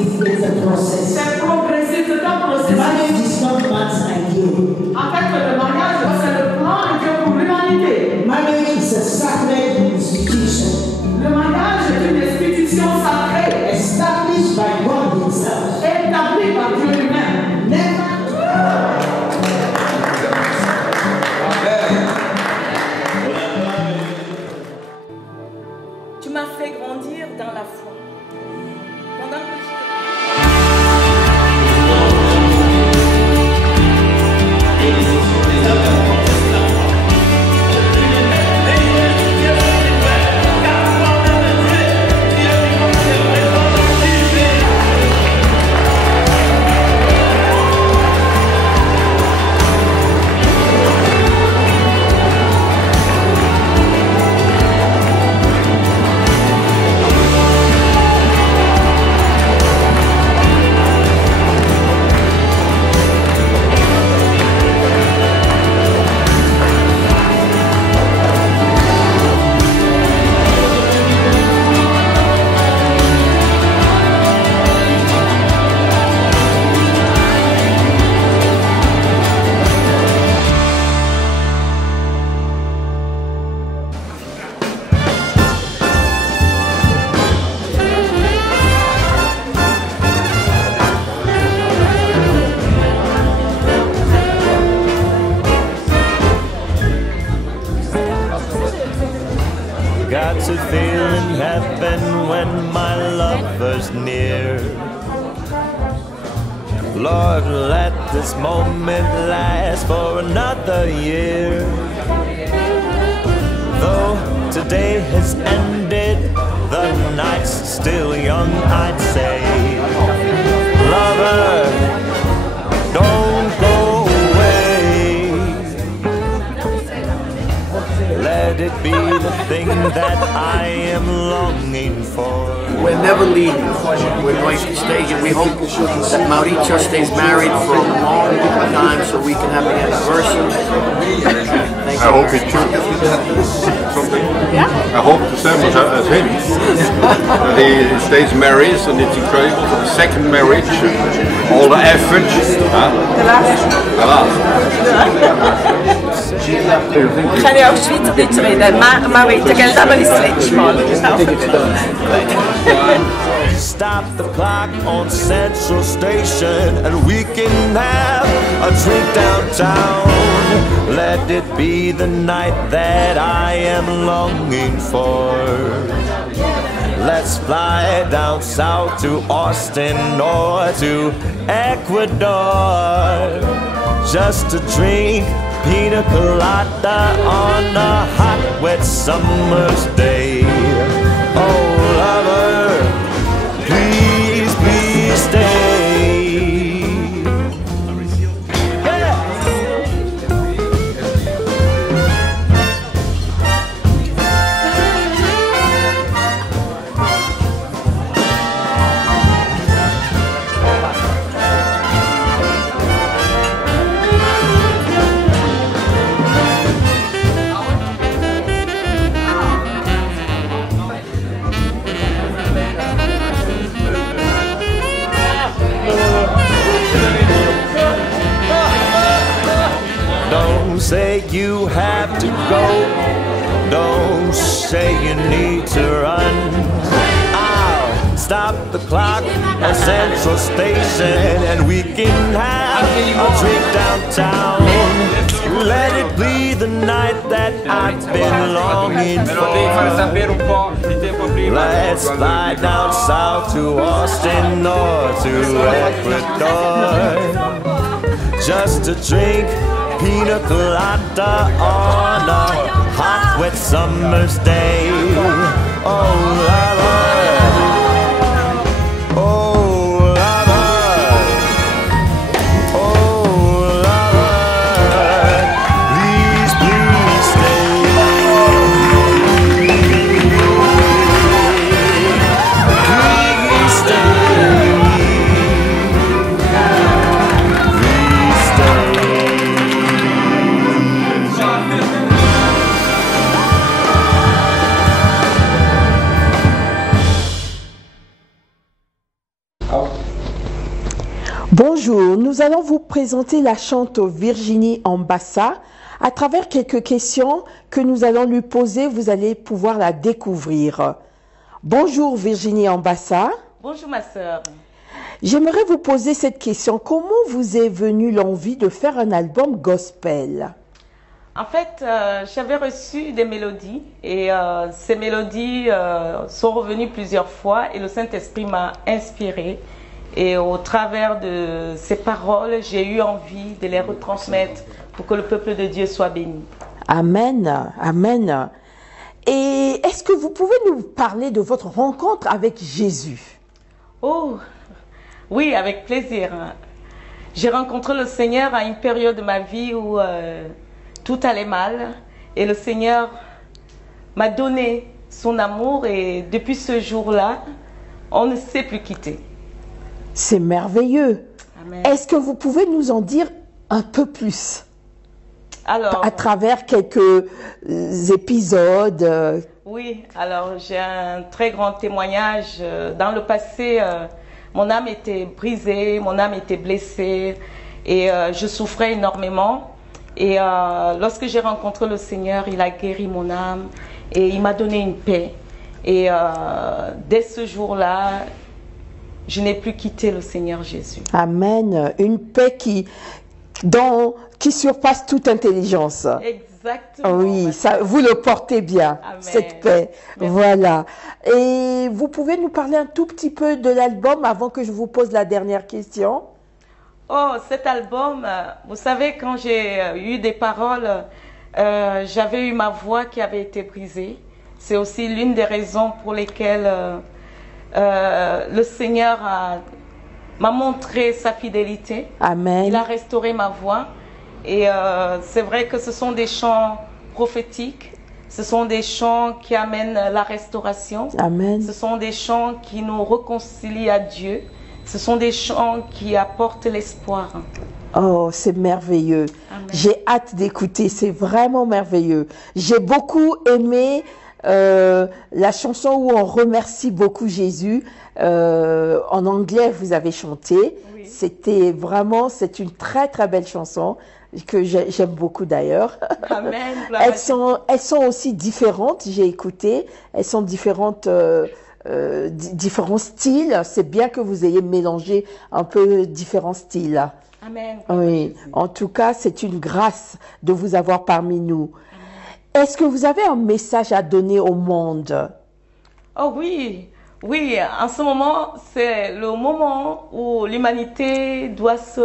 It's a process. C'est progressif, c'est un processus. Marriage is not man's idea. En fait, le mariage, c'est le plan de Dieu pour l'humanité. Marriage is a sacred institution. Le mariage est une institution sacrée. Established by God himself. Établie par Dieu lui-même. Never. Tu m'as fait grandir dans la foi. Pendant que got to feel in heaven when my lover's near. Lord, let this moment last for another year. Though today has ended, the night's still young, I'd say. Lover, don't go away. Let it be the thing that I am longing for. We're never leaving. We're going to stay here. We hope that Mauricio stays married for a long time so we can have the anniversary. I hope it too. Something. Yeah. I hope the same as him. That he stays married, and it's incredible for the second marriage. All the effort. The last. We gaan nu over Zwitserland reden, maar weet je, kan dat niet slecht Stop the clock on Central Station and we can have a drink downtown. Let it be the night that I am longing for. Let's fly down south to Austin or to Ecuador just to drink pina colada on a hot, wet summer's day. Oh, lover, please, please stay. Don't say you have to go. Don't say you need to run. I'll stop the clock at Central Station and we can have a drink downtown. Let it be the night that I've been longing for. Let's fly down south to Austin or to Ecuador just to drink pina colada on a hot, wet summer's day. Oh, lover. Oh, lover. Oh, lover. Please, please stay. Please stay. Please stay. Bonjour, nous allons vous présenter la chanteuse Virginie Ambassa. À travers quelques questions que nous allons lui poser, vous allez pouvoir la découvrir. Bonjour Virginie Ambassa. Bonjour ma sœur. J'aimerais vous poser cette question. Comment vous est venue l'envie de faire un album gospel? En fait, j'avais reçu des mélodies et ces mélodies sont revenues plusieurs fois et le Saint-Esprit m'a inspirée. Et au travers de ces paroles, j'ai eu envie de les retransmettre pour que le peuple de Dieu soit béni. Amen, amen. Et est-ce que vous pouvez nous parler de votre rencontre avec Jésus? Oh, oui, avec plaisir. J'ai rencontré le Seigneur à une période de ma vie où tout allait mal. Et le Seigneur m'a donné son amour et depuis ce jour-là, on ne s'est plus quitté. C'est merveilleux. Amen. Est-ce que vous pouvez nous en dire un peu plus? Alors, à travers quelques épisodes. Oui, alors j'ai un très grand témoignage. Dans le passé, mon âme était brisée, mon âme était blessée et je souffrais énormément. Et lorsque j'ai rencontré le Seigneur, il a guéri mon âme et il m'a donné une paix. Et dès ce jour-là, je n'ai plus quitté le Seigneur Jésus. Amen. Une paix qui surpasse toute intelligence. Exactement. Oui, ça, vous le portez bien, Amen. cette paix. Merci. Voilà. Et vous pouvez nous parler un tout petit peu de l'album avant que je vous pose la dernière question? Oh, cet album, vous savez, quand j'ai eu des paroles, j'avais eu ma voix qui avait été brisée. C'est aussi l'une des raisons pour lesquelles le Seigneur m'a montré sa fidélité. Amen. Il a restauré ma voix. Et c'est vrai que ce sont des chants prophétiques. Ce sont des chants qui amènent la restauration. Amen. Ce sont des chants qui nous réconcilient à Dieu. Ce sont des chants qui apportent l'espoir. Oh, c'est merveilleux. Amen. J'ai hâte d'écouter, c'est vraiment merveilleux. J'ai beaucoup aimé la chanson où on remercie beaucoup Jésus. En anglais, vous avez chanté. Oui. C'était vraiment, c'est une très très belle chanson que j'aime beaucoup d'ailleurs. Amen. Elles sont aussi différentes, j'ai écouté. Elles sont différentes, différents styles. C'est bien que vous ayez mélangé un peu différents styles. Amen. Oui, en tout cas, c'est une grâce de vous avoir parmi nous. Est-ce que vous avez un message à donner au monde? Oh oui, oui, en ce moment, c'est le moment où l'humanité doit se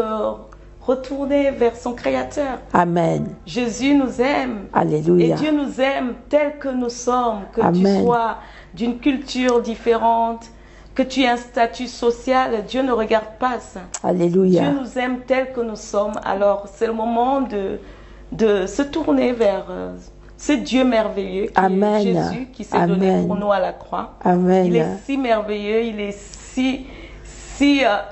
retourner vers son Créateur. Amen. Jésus nous aime. Alléluia. Et Dieu nous aime tel que nous sommes, que Amen. tu sois d'une culture différente, que tu aies un statut social, Dieu ne regarde pas ça. Alléluia. Dieu nous aime tel que nous sommes. Alors, c'est le moment de se tourner vers ce Dieu merveilleux qui Amen. est Jésus, qui s'est donné Amen. pour nous à la croix. Amen. Il est si merveilleux, il est si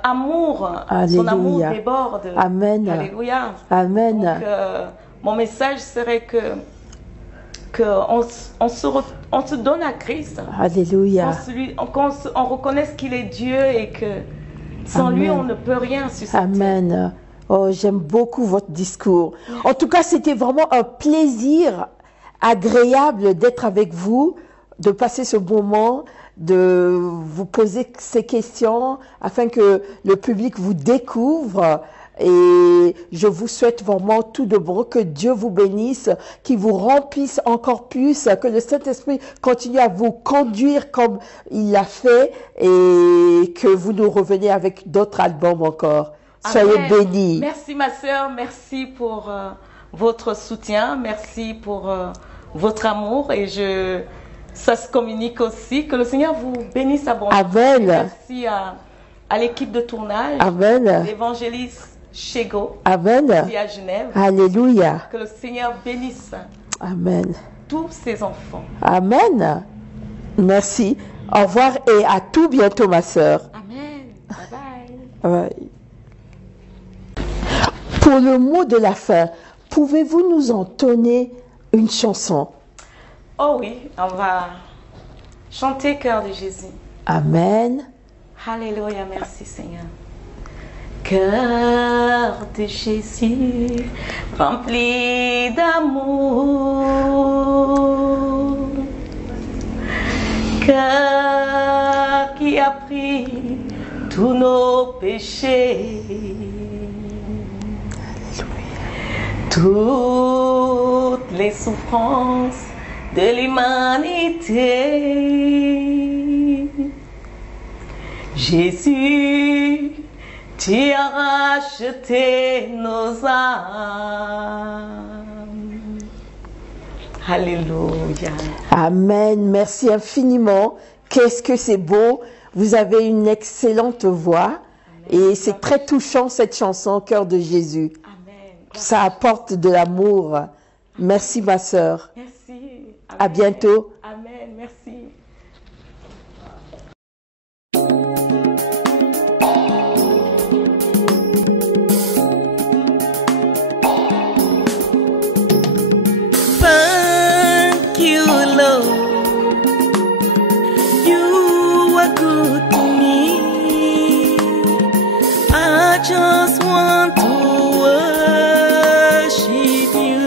amour. Alléluia. Son amour déborde. Amen. Alléluia. Amen. Donc, mon message serait que on se donne à Christ. Alléluia. On reconnaisse qu'il est Dieu et que sans Amen. lui, on ne peut rien sur cette terre. Amen. Oh, j'aime beaucoup votre discours. En tout cas, c'était vraiment un plaisir agréable d'être avec vous, de passer ce moment, de vous poser ces questions afin que le public vous découvre. Et je vous souhaite vraiment tout de bon, que Dieu vous bénisse, qu'il vous remplisse encore plus, que le Saint-Esprit continue à vous conduire comme il l'a fait et que vous nous reveniez avec d'autres albums encore. Soyez Amen. bénis. Merci ma sœur, merci pour votre soutien, merci pour votre amour et ça se communique aussi. Que le Seigneur vous bénisse abondamment. Amen. Merci à l'équipe de tournage, Amen. l'évangéliste Chego, Amen. ici à Genève. Alléluia. Que le Seigneur bénisse Amen. tous ses enfants. Amen. Merci. Au revoir et à tout bientôt, ma sœur. Amen. Bye bye. Ouais. Pour le mot de la fin, pouvez-vous nous entonner une chanson? Oh oui, on va chanter Cœur de Jésus. Amen. Alléluia, merci Seigneur. Cœur de Jésus, rempli d'amour. Cœur qui a pris tous nos péchés. Toutes les souffrances de l'humanité. Jésus, tu as racheté nos âmes. Alléluia. Amen. Merci infiniment. Qu'est-ce que c'est beau. Vous avez une excellente voix. Et c'est très touchant cette chanson, Cœur de Jésus. Ça apporte de l'amour. Merci ma sœur. Merci. Amen. À bientôt. Amen. Merci. Thank you, Lord. You are good to me. I just want to worship you.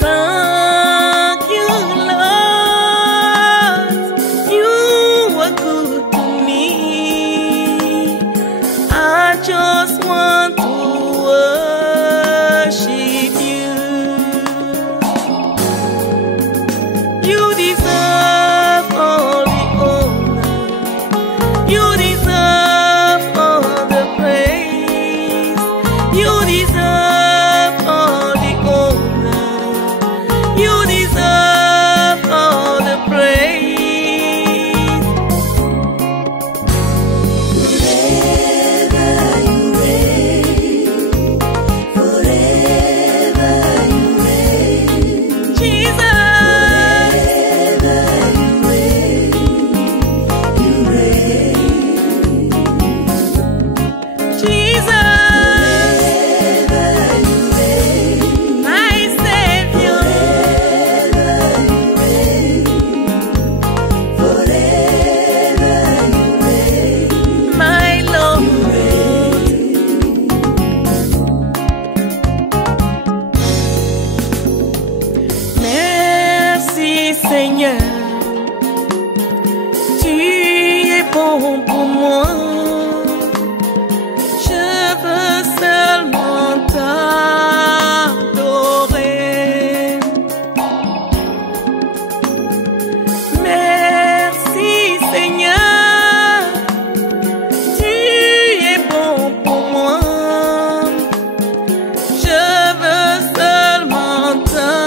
Thank you, Lord. You are good to me. I just want to worship you. You deserve all the honor. You deserve all the praise. You deserve all the honor. You deserve all the praise. Merci Seigneur, tu es bon pour moi. Je veux seulement t'adorer. Merci Seigneur, tu es bon pour moi. Je veux seulement t'adorer.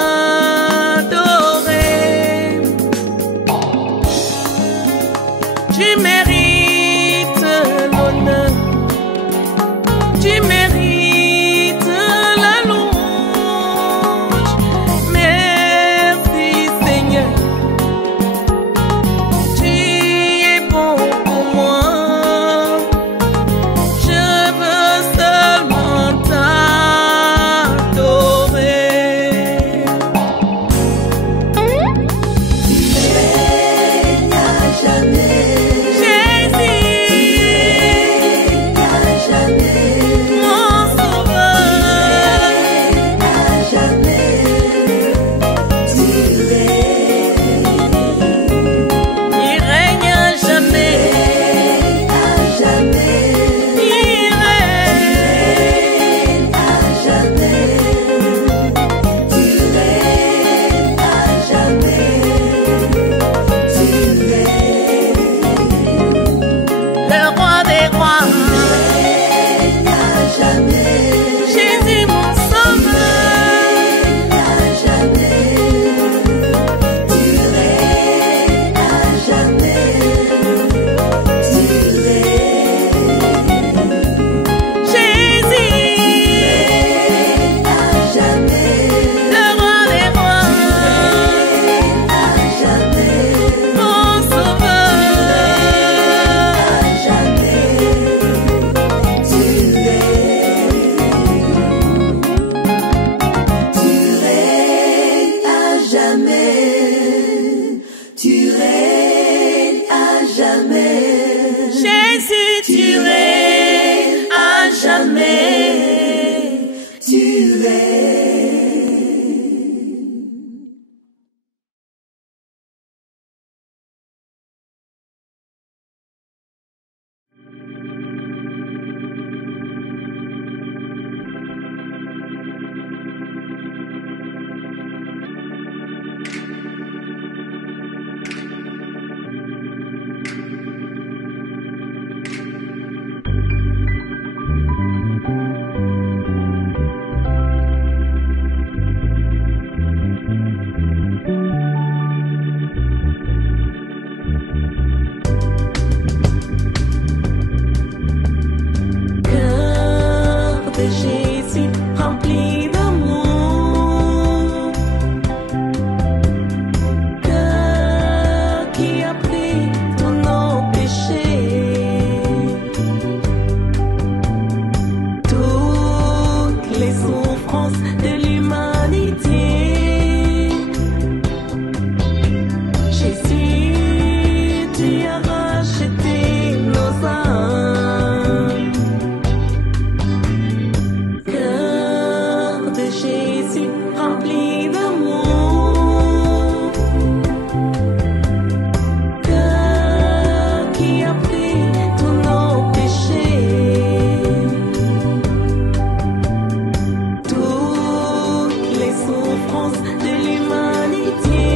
l'humanité.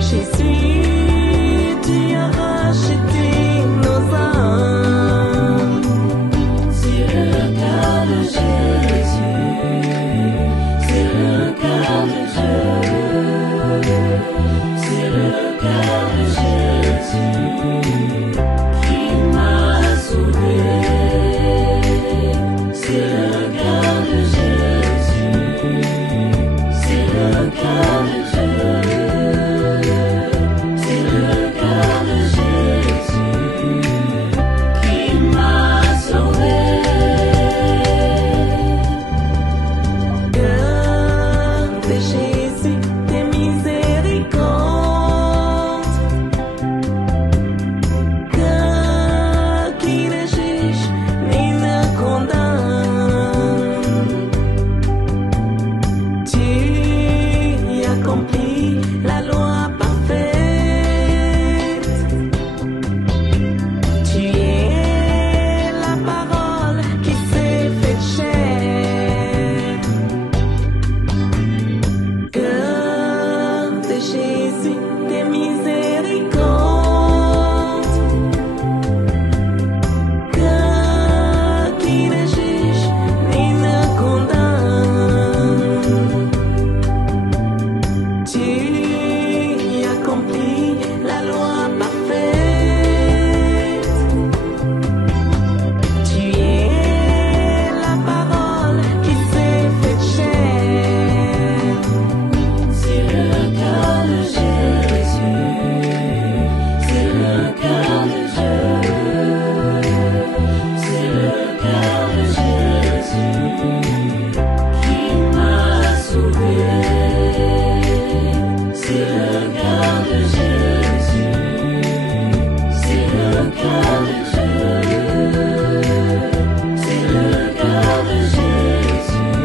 Jésus, tu as racheté nos âmes. C'est le cœur de Jésus, c'est le cœur de Dieu, c'est le cœur de Jésus qui m'a sauvé. C'est le cœur de Jésus, c'est le cœur de Dieu, c'est le cœur de Jésus qui m'a sauvé. Cœur de Jésus, tes miséricordes, cœur qui ne juge ni ne condamne. Tu accomplis la loi parfaite. Tu es la parole qui s'est faite chair. Cœur de Jésus, tes miséricordes, cœur qui ne juge ni ne condamne. Tu accomplis la loi parfaite. Tu es la parole qui s'est faite chair. C'est le cœur de Jésus, c'est le cœur de Dieu, c'est le cœur de Jésus qui m'a sauvé. C'est le cœur de Jésus, c'est le cœur de Dieu, c'est le cœur de Jésus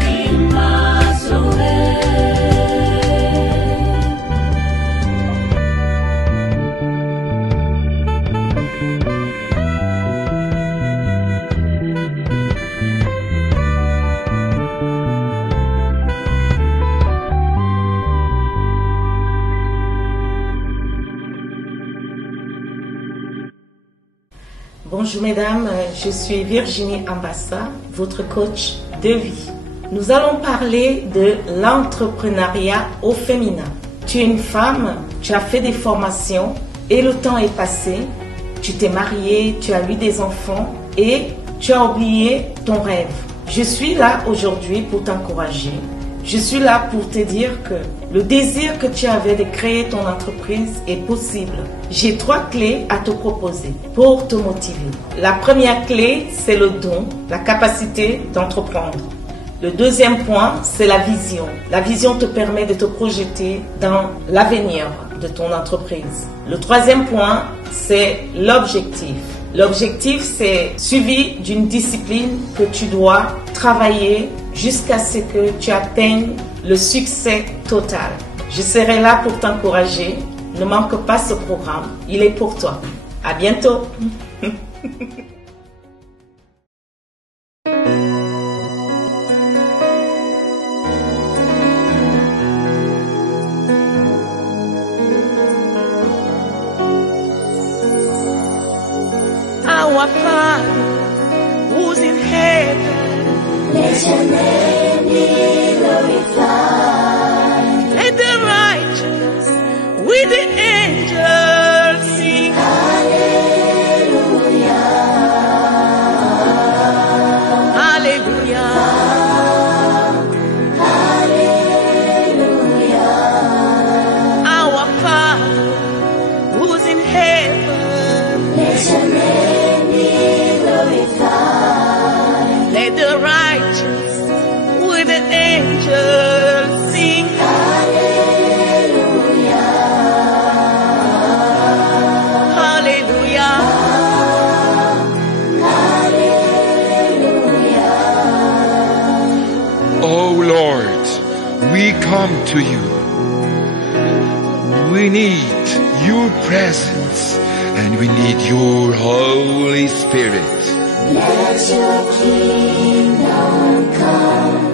qui m'a sauvé. Bonjour mesdames, je suis Virginie Ambassa, votre coach de vie. Nous allons parler de l'entrepreneuriat au féminin. Tu es une femme, tu as fait des formations et le temps est passé. Tu t'es mariée, tu as eu des enfants et tu as oublié ton rêve. Je suis là aujourd'hui pour t'encourager. Je suis là pour te dire que le désir que tu avais de créer ton entreprise est possible. J'ai 3 clés à te proposer pour te motiver. La première clé, c'est le don, la capacité d'entreprendre. Le deuxième point, c'est la vision. La vision te permet de te projeter dans l'avenir de ton entreprise. Le troisième point, c'est l'objectif. L'objectif, c'est suivi d'une discipline que tu dois travailler jusqu'à ce que tu atteignes le succès total. Je serai là pour t'encourager. Ne manque pas ce programme. Il est pour toi. À bientôt. Our Father, who's in heaven, let your name be glorified. Let the righteous with the angels sing. Hallelujah. Hallelujah. Hallelujah. Our Father, who's in heaven, let your name be glorified. let the righteous with the angels sing. Hallelujah. Hallelujah. Hallelujah. Oh Lord, we come to you. We need your presence and we need your Holy Spirit. Let your kingdom come.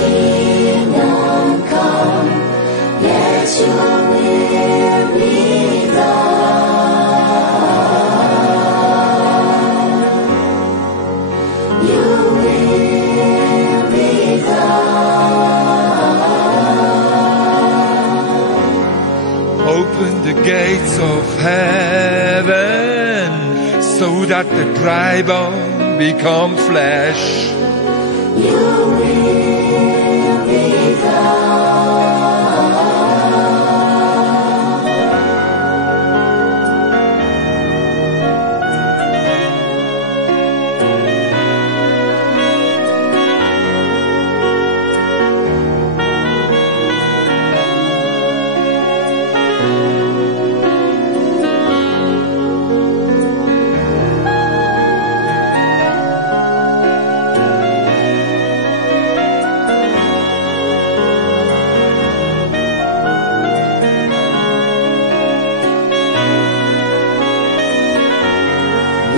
kingdom come. Let your will be done. Your will be done. Open the gates of heaven so that the dry bone become flesh. Your will be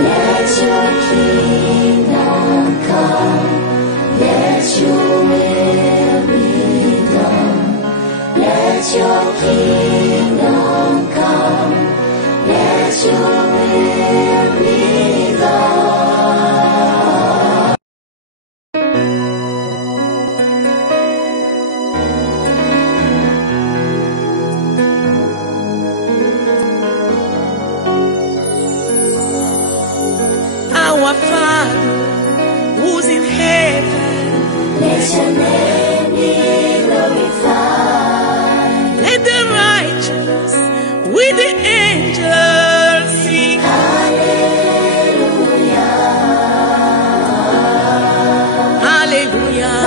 Let your kingdom come, let your will be done. Let your kingdom come, let your will be done. Our Father, who's in heaven, let your name be glorified. Let the righteous with the angels sing Hallelujah. Hallelujah.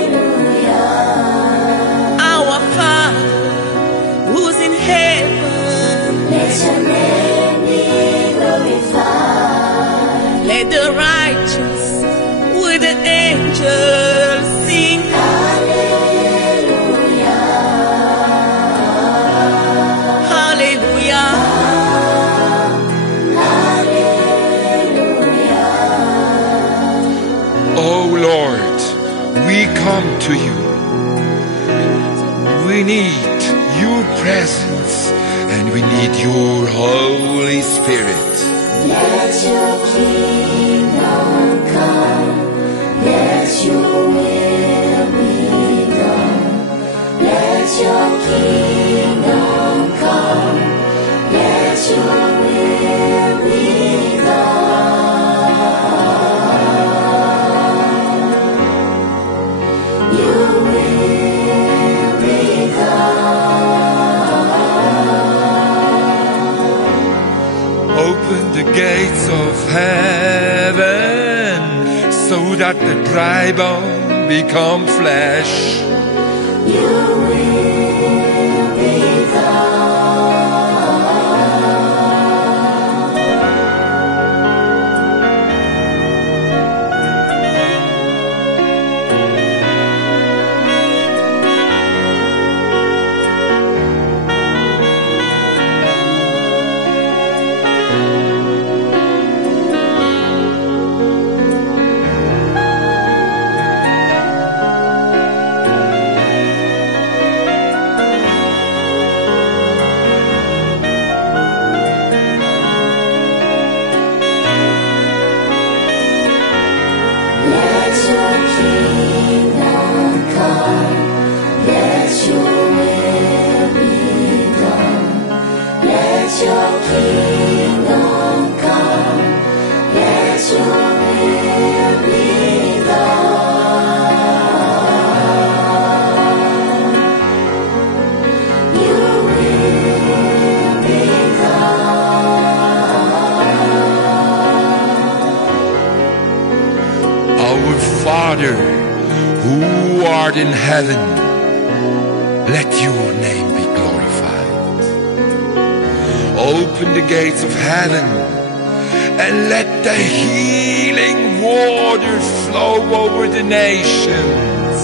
Hallelujah. Our Father, who's in heaven, let your name be glorified. let the righteous with the angels sing Hallelujah. Hallelujah. Hallelujah. Oh Lord, we come to you. We need your presence and we need your Holy Spirit. Let your kingdom come, let your will be done. Let your kingdom come, let your will be done. Your will be done. Open the gates of heaven so that the dry bone become flesh. Your will be Let your kingdom come, let your will be done. Let your kingdom come, let your will be done. Your will be done. Our Father, who art in heaven, let your name be glorified. Open the gates of heaven and let the healing waters flow over the nations.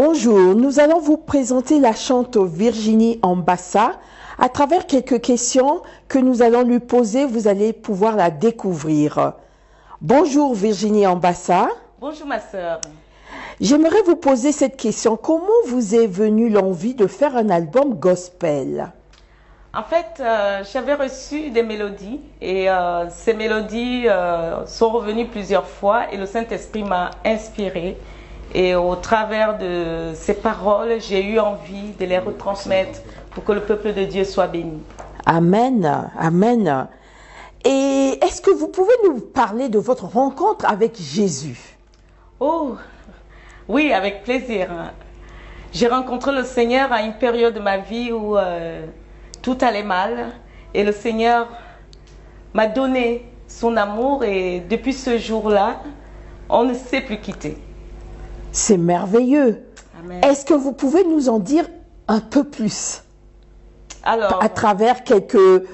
Bonjour, nous allons vous présenter la chanteuse Virginie Ambassa. À travers quelques questions que nous allons lui poser, vous allez pouvoir la découvrir. Bonjour Virginie Ambassa. Bonjour ma sœur. J'aimerais vous poser cette question. Comment vous est venue l'envie de faire un album gospel? En fait, j'avais reçu des mélodies et ces mélodies sont revenues plusieurs fois et le Saint-Esprit m'a inspirée. Et au travers de ces paroles, j'ai eu envie de les retransmettre pour que le peuple de Dieu soit béni. Amen, amen. Et est-ce que vous pouvez nous parler de votre rencontre avec Jésus? Oh, oui, avec plaisir. J'ai rencontré le Seigneur à une période de ma vie où tout allait mal. Et le Seigneur m'a donné son amour et depuis ce jour-là, on ne s'est plus quitté. C'est merveilleux. Amen. Est-ce que vous pouvez nous en dire un peu plus? Alors, à travers quelques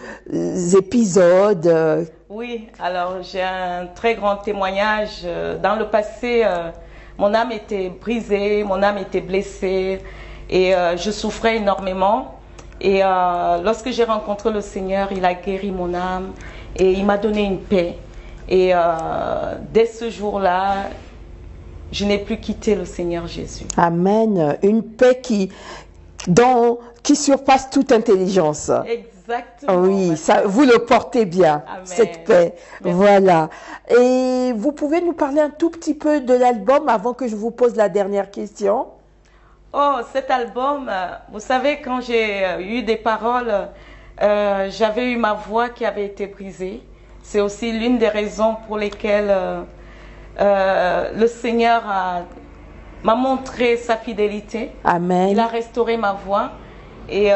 épisodes. Oui, alors j'ai un très grand témoignage. Dans le passé, mon âme était brisée, mon âme était blessée et je souffrais énormément. Et lorsque j'ai rencontré le Seigneur, il a guéri mon âme et il m'a donné une paix. Et dès ce jour-là, je n'ai plus quitté le Seigneur Jésus. Amen. Une paix qui surpasse toute intelligence. Exactement. Oui, ça, vous le portez bien, Amen. cette paix. Merci. Voilà. Et vous pouvez nous parler un tout petit peu de l'album avant que je vous pose la dernière question? Oh, cet album, vous savez, quand j'ai eu des paroles, j'avais eu ma voix qui avait été brisée. C'est aussi l'une des raisons pour lesquelles le Seigneur m'a montré sa fidélité. Amen. Il a restauré ma voix. Et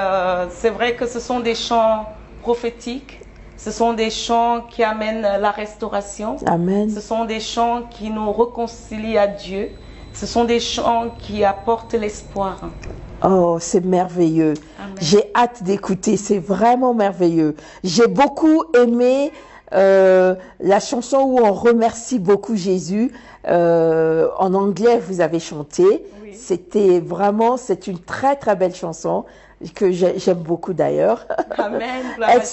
c'est vrai que ce sont des chants prophétiques. Ce sont des chants qui amènent la restauration. Amen. Ce sont des chants qui nous réconcilient à Dieu. Ce sont des chants qui apportent l'espoir. Oh, c'est merveilleux. J'ai hâte d'écouter, c'est vraiment merveilleux. J'ai beaucoup aimé la chanson où on remercie beaucoup Jésus. En anglais, vous avez chanté. Oui. C'était vraiment, c'est une très très belle chanson que j'aime beaucoup d'ailleurs. Amen. Elles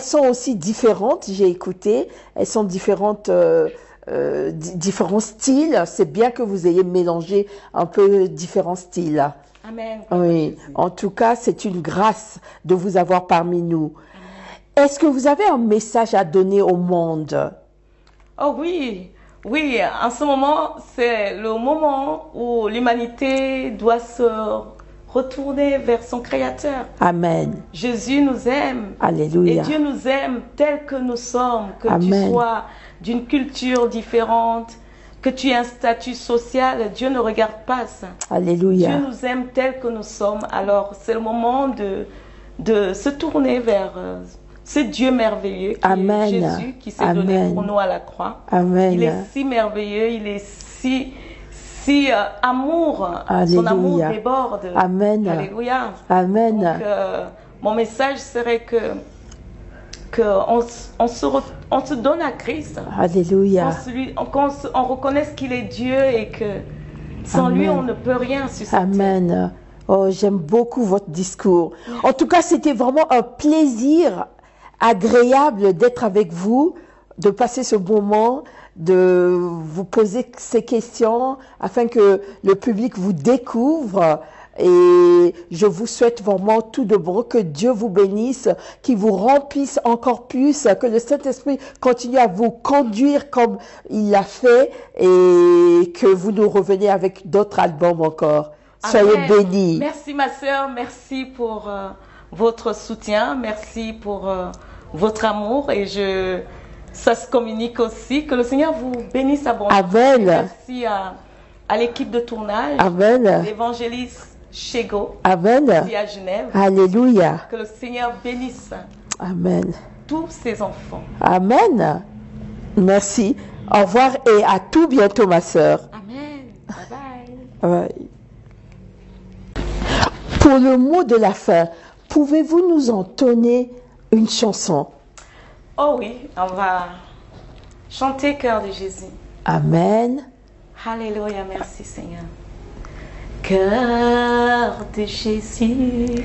sont aussi différentes, j'ai écouté. Elles sont différentes. Différents styles. C'est bien que vous ayez mélangé un peu différents styles. Amen. Oui, en tout cas, c'est une grâce de vous avoir parmi nous. Est-ce que vous avez un message à donner au monde? Oh oui, oui. En ce moment, c'est le moment où l'humanité doit se retourner vers son Créateur. Amen. Jésus nous aime. Alléluia. Et Dieu nous aime tel que nous sommes, que Amen. Tu sois d'une culture différente, que tu aies un statut social, Dieu ne regarde pas ça. Alléluia. Dieu nous aime tel que nous sommes. Alors c'est le moment de se tourner vers ce Dieu merveilleux qui Amen. est Jésus, qui s'est Amen. donné pour nous à la croix. Amen. Il est si merveilleux, il est si amour. Alléluia. Son amour déborde. Amen. Alléluia. Amen. Donc mon message serait que on se donne à Christ. Alléluia. On reconnaisse qu'il est Dieu et que sans Amen. lui, on ne peut rien sur cette Amen. terre. Oh, j'aime beaucoup votre discours. En tout cas, c'était vraiment un plaisir agréable d'être avec vous, de passer ce moment, de vous poser ces questions afin que le public vous découvre. Et je vous souhaite vraiment tout de bon, que Dieu vous bénisse, qu'il vous remplisse encore plus, que le Saint-Esprit continue à vous conduire comme il l'a fait et que vous nous reveniez avec d'autres albums encore. Soyez Amen. bénis. Merci ma sœur, merci pour votre soutien, merci pour votre amour et ça se communique aussi. Que le Seigneur vous bénisse abondamment. Amen. Merci à l'équipe de tournage, Amen. l'évangéliste Chego, Amen. ici à Genève. Alléluia. Que le Seigneur bénisse Amen. tous ses enfants. Amen. Merci. Au revoir et à tout bientôt, ma sœur. Amen. Bye bye. Ouais. Pour le mot de la fin, pouvez-vous nous entonner une chanson? Oh oui, on va chanter Cœur de Jésus. Amen. Alléluia, merci Seigneur. Cœur de Jésus,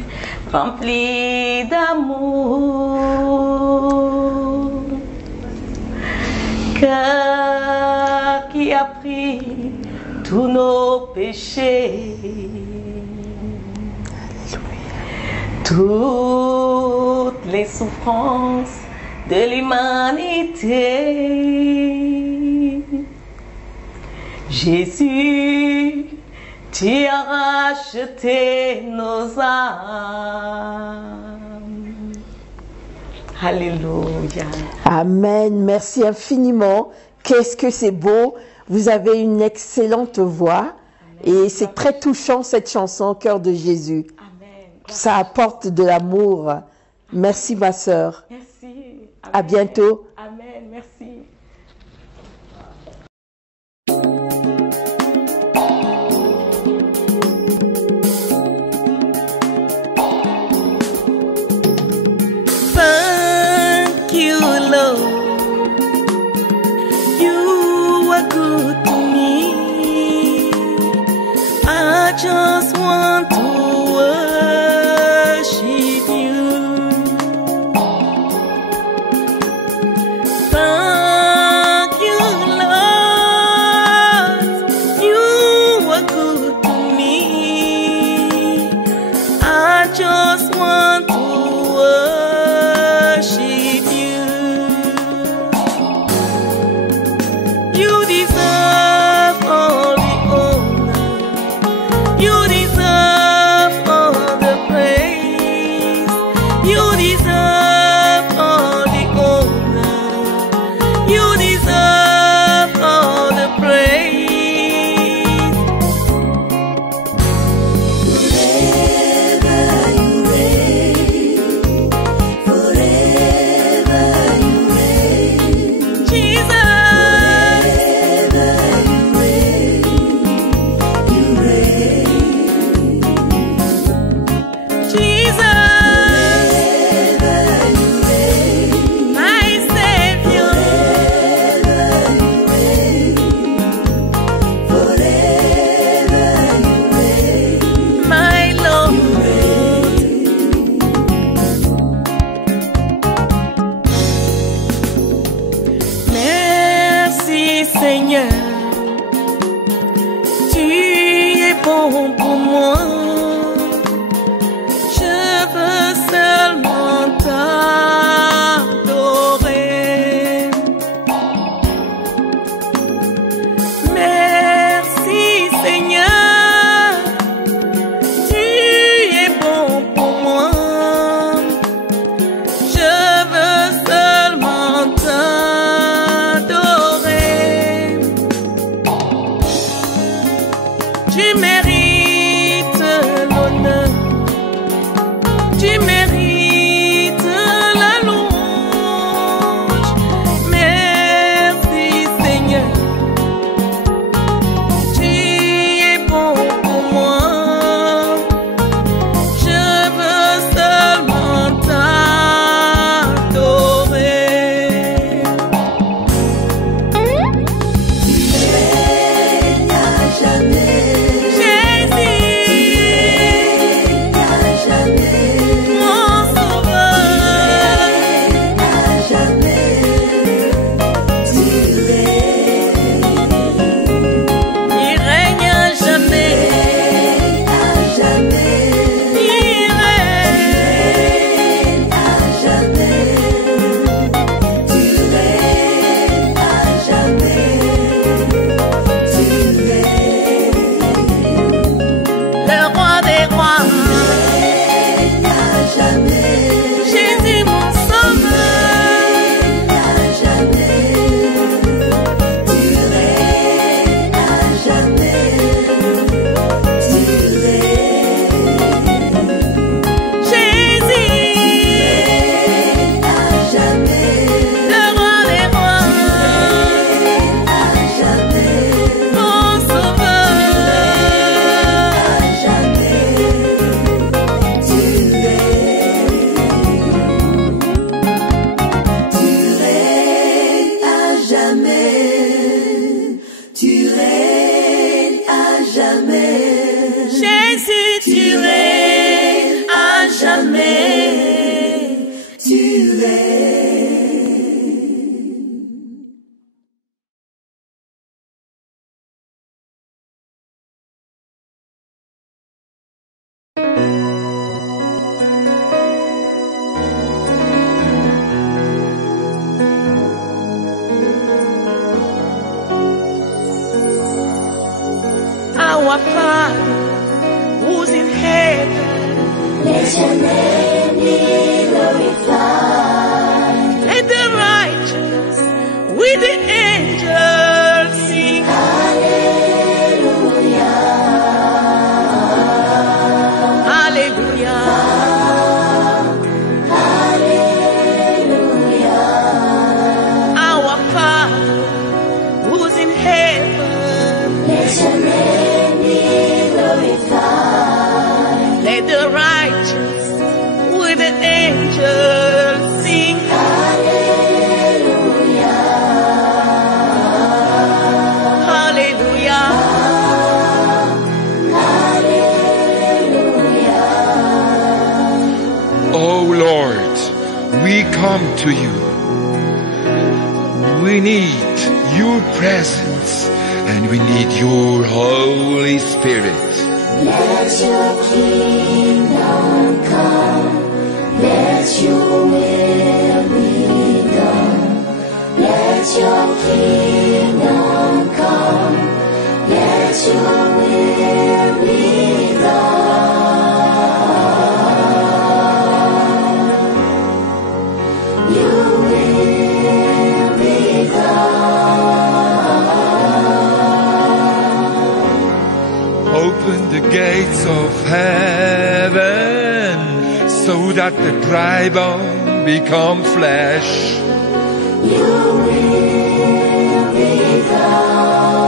rempli d'amour. Cœur qui a pris tous nos péchés. Toutes les souffrances de l'humanité. Jésus, tu as racheté nos âmes. Alléluia. Amen. Merci infiniment. Qu'est-ce que c'est beau. Vous avez une excellente voix. Et c'est très touchant cette chanson, Cœur de Jésus. Ça apporte de l'amour. Merci ma sœur. Merci. Amen. À bientôt. Amen. Merci. Thank you, Lord. You are good to me. I just want to worship you. Thank you, Lord. You are good to me. I just want to worship you. You deserve all the honor. You deserve all the praise. You deserve all the honor. You deserve all the praise. Merci Seigneur, tu es bon pour moi. Je veux seulement t'adorer. Merci Seigneur, tu es bon pour moi. Je veux seulement t'adorer. Tu mérites l'honneur, tu mérites la louange. Merci Seigneur, tu es bon pour moi. Je veux seulement t'adorer. Mon sauveur, il règne à jamais. Il règne à jamais. Le roi des rois, Jésus mon sauveur, Jésus, le roi des rois, mon Our Father, who's in heaven, let your name be glorified. let the righteous with the angels sing. Hallelujah. Hallelujah. Hallelujah. Our Father, who's in heaven, Let your name be glorified. let the righteous with the angels sing. Hallelujah. Hallelujah. Oh Lord, we come to you. We need your presence and we need your Holy Spirit. Let your kingdom come. Let your will be done. Let your kingdom come. Let your will be done. Your will be done. Open the gates of heaven so that the dry bone become flesh. Your will be done.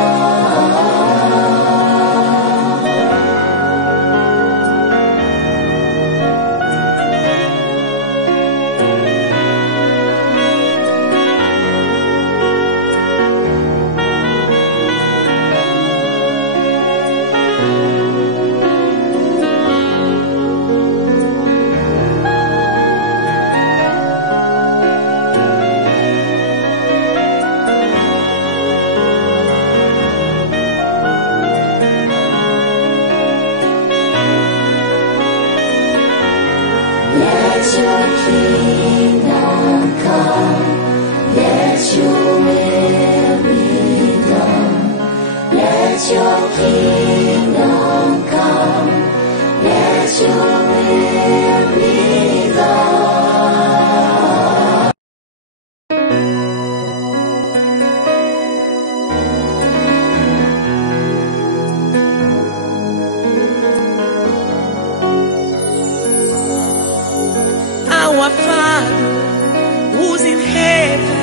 Let your kingdom come. Let your will be done. Let your kingdom come. Let your will be done. Our Father, who's in heaven,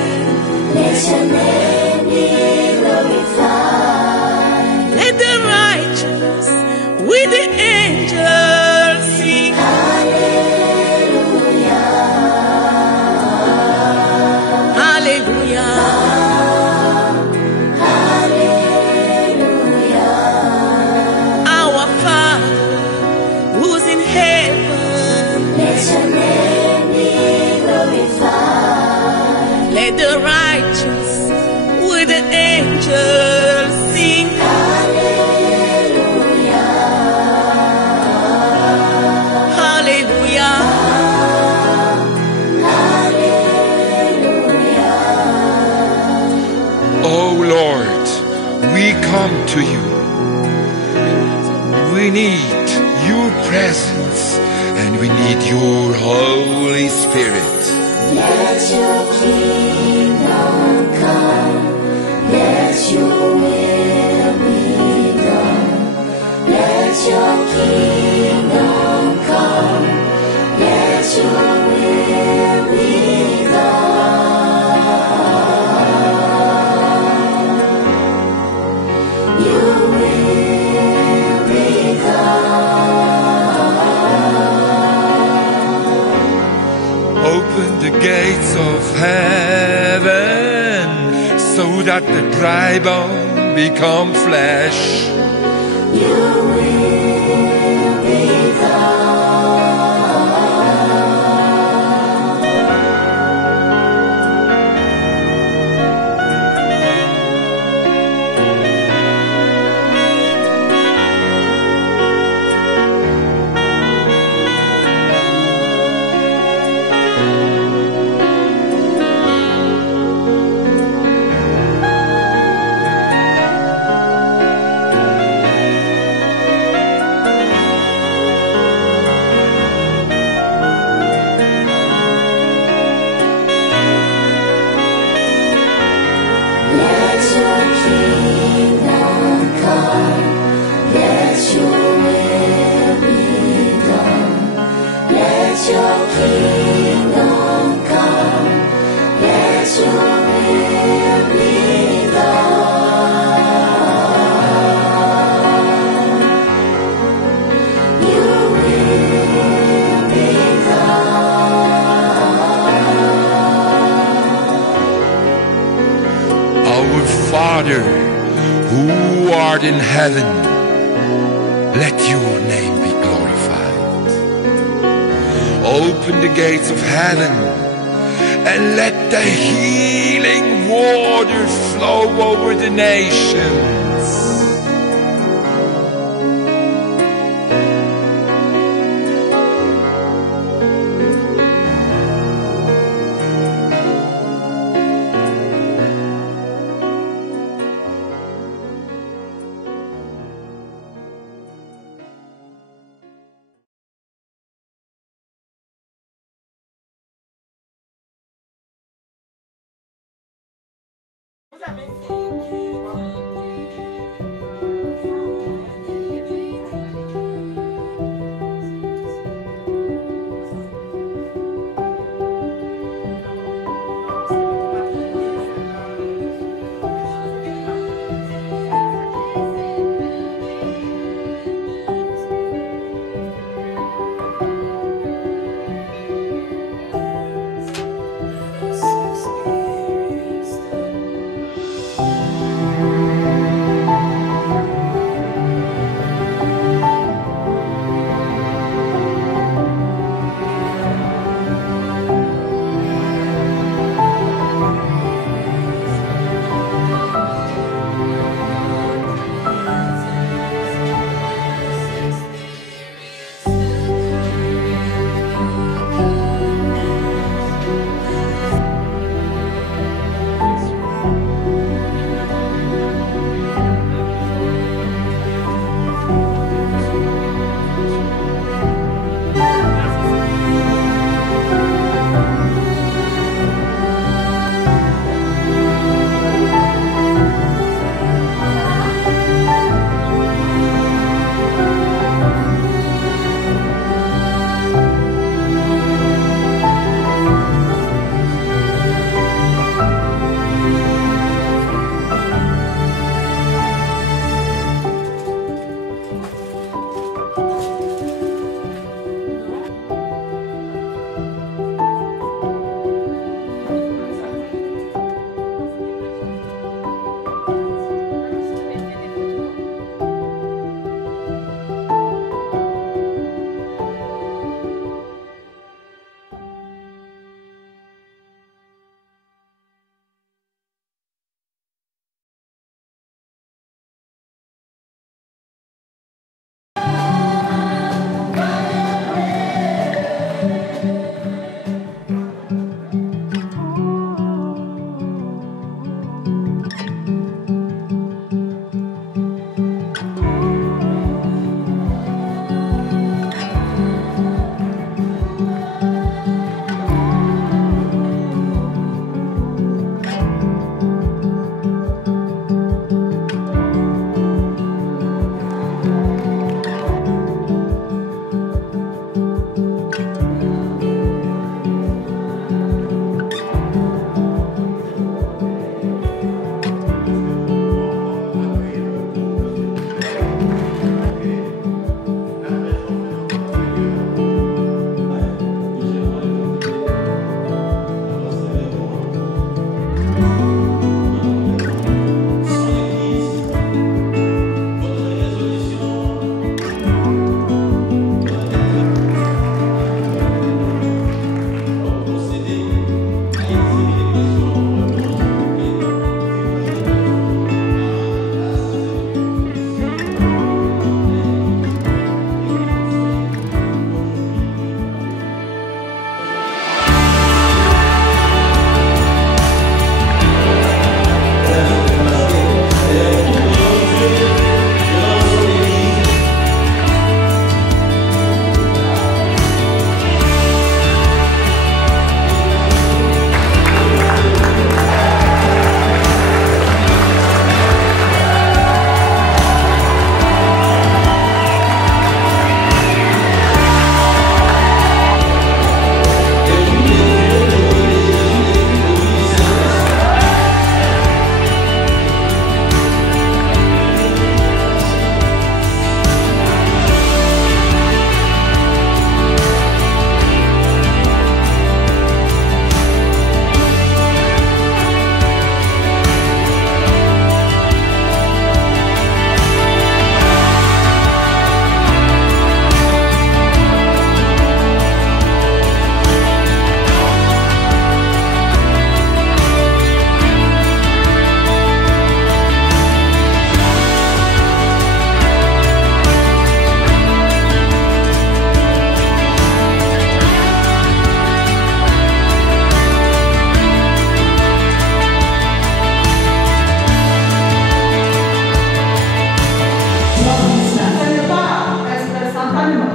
Let your name be glorified. let the righteous with the angels sing. Hallelujah. Hallelujah. Hallelujah. Our Father, who's in heaven, Let your name be glorified. let the righteous with the angels sing. Hallelujah. Hallelujah. Hallelujah. Oh Lord, we come to you. We need your presence and we need your Holy Spirit. Let your kingdom come. Let your will be done. Let your kingdom come. Let your will be done. Your will be done. Open the gates of heaven so that the dry bone become flesh. Your will be done. Our Father, who art in heaven, let your name be glorified. Open the gates of heaven and let the healing waters flow over the nations.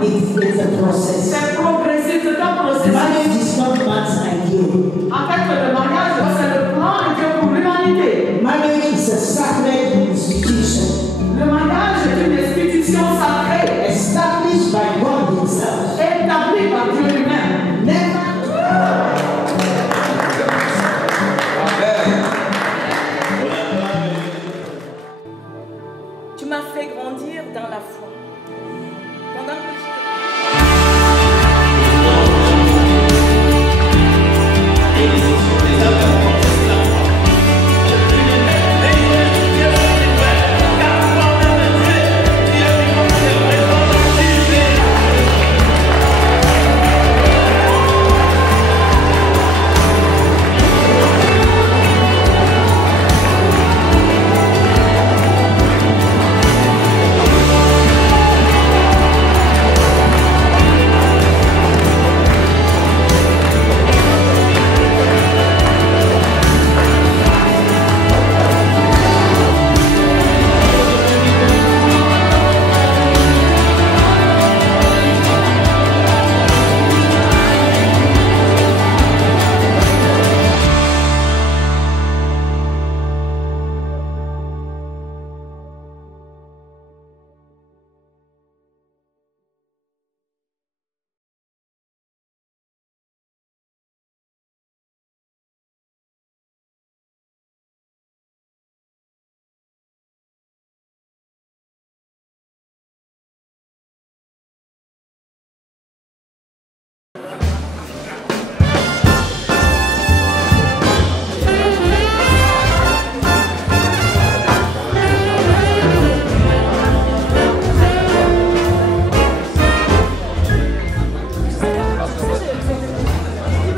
It's a process. C'est progressif, c'est un processus. Marriage is not man's ideal. En fait, le mariage, c'est le plan de Dieu pour l'humanité. Marriage is a sacred institution. Le mariage est une institution sacrée. Established by God Himself. Établie par Dieu lui-même. Never. Tu m'as fait grandir dans la foi. Pendant que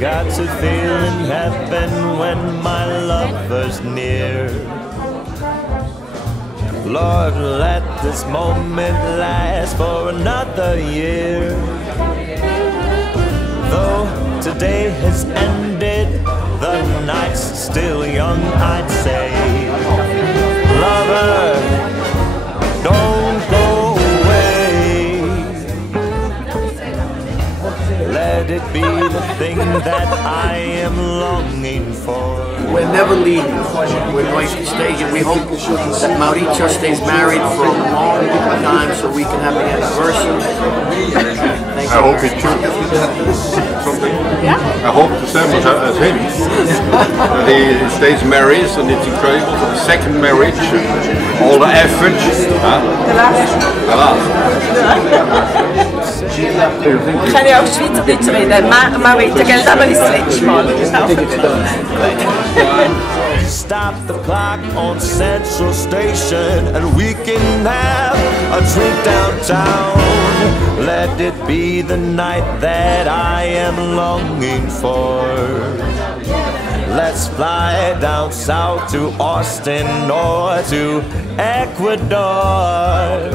got to feel in heaven when my lover's near. Lord, let this moment last for another year. Though today has ended, the night's still young, I'd say. Lover, don't go away. Let it be the thing that I am longing for. We're never leaving. We're going to stay here. We hope that Mauricio stays married for a long time so we can have the anniversary. Thank I hope it too. Something. Yeah? I hope the same as him. That he stays married, and it's incredible for the second marriage. All the effort. The last. We gaan nu ook Schweizerdeutsch reden. Maar weet je, dat ben ik slecht van. Stop the clock on Central Station and we can have a drink downtown. Let it be the night that I am longing for. Let's fly down south to Austin or to Ecuador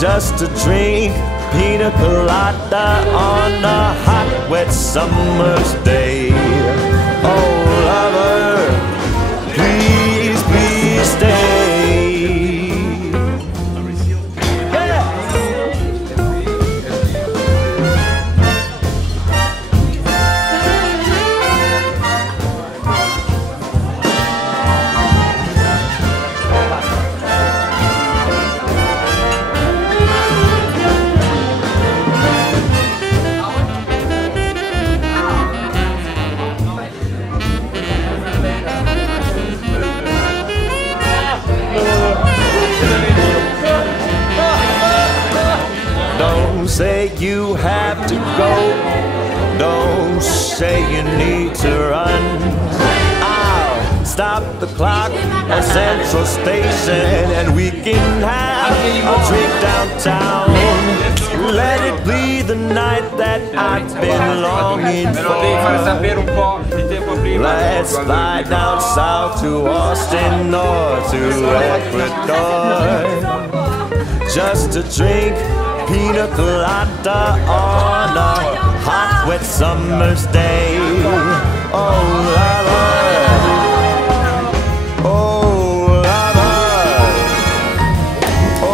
just to drink pina colada on a hot, wet summer's day. Oh, lover, please, please stay. Don't say you have to go. Don't say you need to run. I'll stop the clock at Central Station and we can have a drink downtown. Let it be the night that I've been longing for. Let's fly down south to Austin or to Ecuador just to drink pina colada on a hot, wet summer's day. Oh, lover, oh, lover, oh,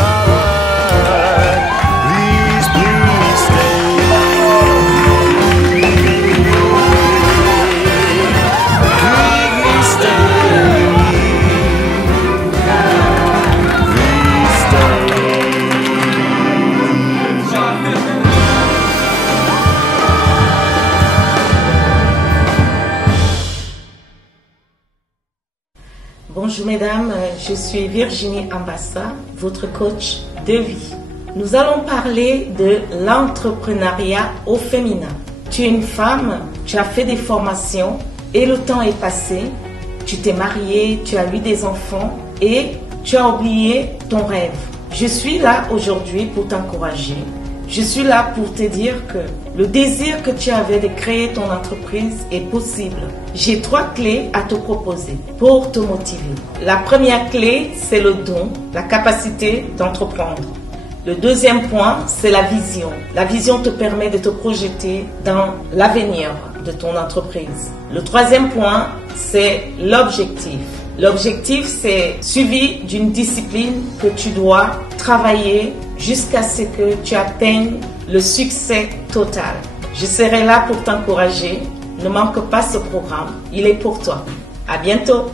lover, please. Bonjour mesdames, je suis Virginie Ambassa, votre coach de vie. Nous allons parler de l'entrepreneuriat au féminin. Tu es une femme, tu as fait des formations et le temps est passé. Tu t'es mariée, tu as eu des enfants et tu as oublié ton rêve. Je suis là aujourd'hui pour t'encourager. Je suis là pour te dire que le désir que tu avais de créer ton entreprise est possible. J'ai 3 clés à te proposer pour te motiver. La première clé, c'est le don, la capacité d'entreprendre. Le deuxième point, c'est la vision. La vision te permet de te projeter dans l'avenir de ton entreprise. Le troisième point, c'est l'objectif. L'objectif, c'est suivi d'une discipline que tu dois travailler jusqu'à ce que tu atteignes le succès total. Je serai là pour t'encourager. Ne manque pas ce programme. Il est pour toi. À bientôt.